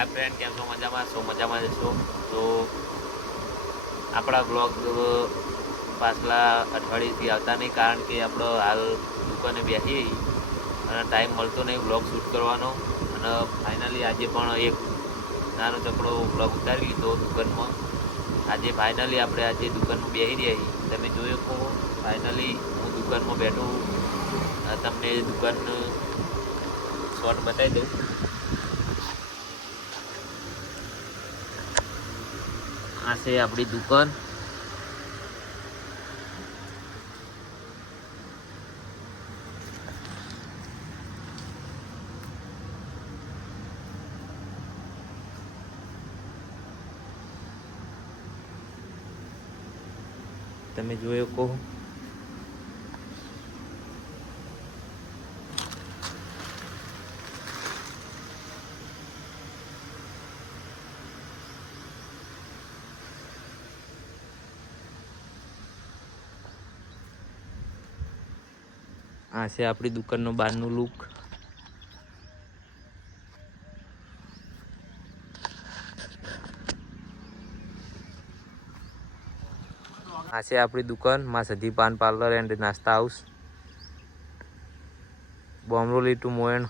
હા ફ્રેન્ડ કેમ છો? મજામાં? છો મજામાં જશો તો આપણા બ્લોગ પાછલા અઠવાડિયેથી આવતા નહીં, કારણ કે આપણો હાલ દુકાને બેસી અને ટાઈમ મળતો નહીં બ્લોગ શૂટ કરવાનો. અને ફાઇનલી આજે પણ એક નાનો ચકડો બ્લોગ ઉતારી લીધો દુકાનમાં. આજે ફાઇનલી આપણે આજે દુકાનમાં બેસી રહ્યા તમે જોયો કહો ફાઇનલી હું દુકાનમાં બેઠું તમને દુકાનનું શોર્ટ બતાવી દઉં. આ છે આપણી દુકાન. તમે જોયો કહો. આ છે આપણી દુકાનનો બહારનું લુક આ છે આપણી દુકાન, માં સધી paan parlour and nasta house Bamroli to મોયણ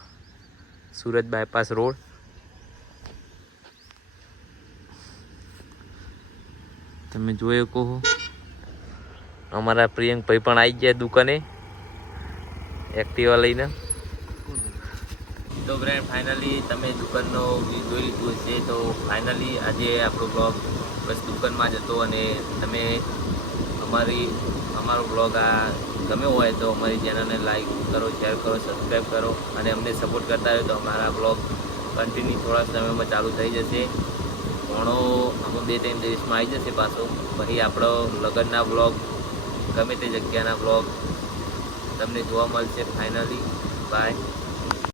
Surat bypass road તમે જોઈ શકો અમારા પ્રિયંકભાઈ પણ આવી ગયા દુકાને. એક્ટિવા લઈને. તો ફ્રેન્ડ ફાઇનલી તમે દુકાનનો વ્યૂ જોઈ લીધું હશે, તો ફાઇનલી આજે આપણો બ્લોગ બસ દુકાનમાં જ હતો અને તમે અમારી, અમારો બ્લોગ આ ગમ્યો હોય તો અમારી ચેનલને લાઈક કરો શેર કરો સબસ્ક્રાઈબ કરો અને અમને સપોર્ટ કરતા હોય તો અમારા બ્લોગ કન્ટિન્યુ થોડા સમયમાં ચાલુ થઈ જશે. ઘણો અમુક બે ત્રણ દિવસમાં આવી જશે પાછો. પછી આપણો લગ્નના બ્લોગ ગમે તે જગ્યાના બ્લોગ તમને જોવા મળશે ફાઇનલી બાય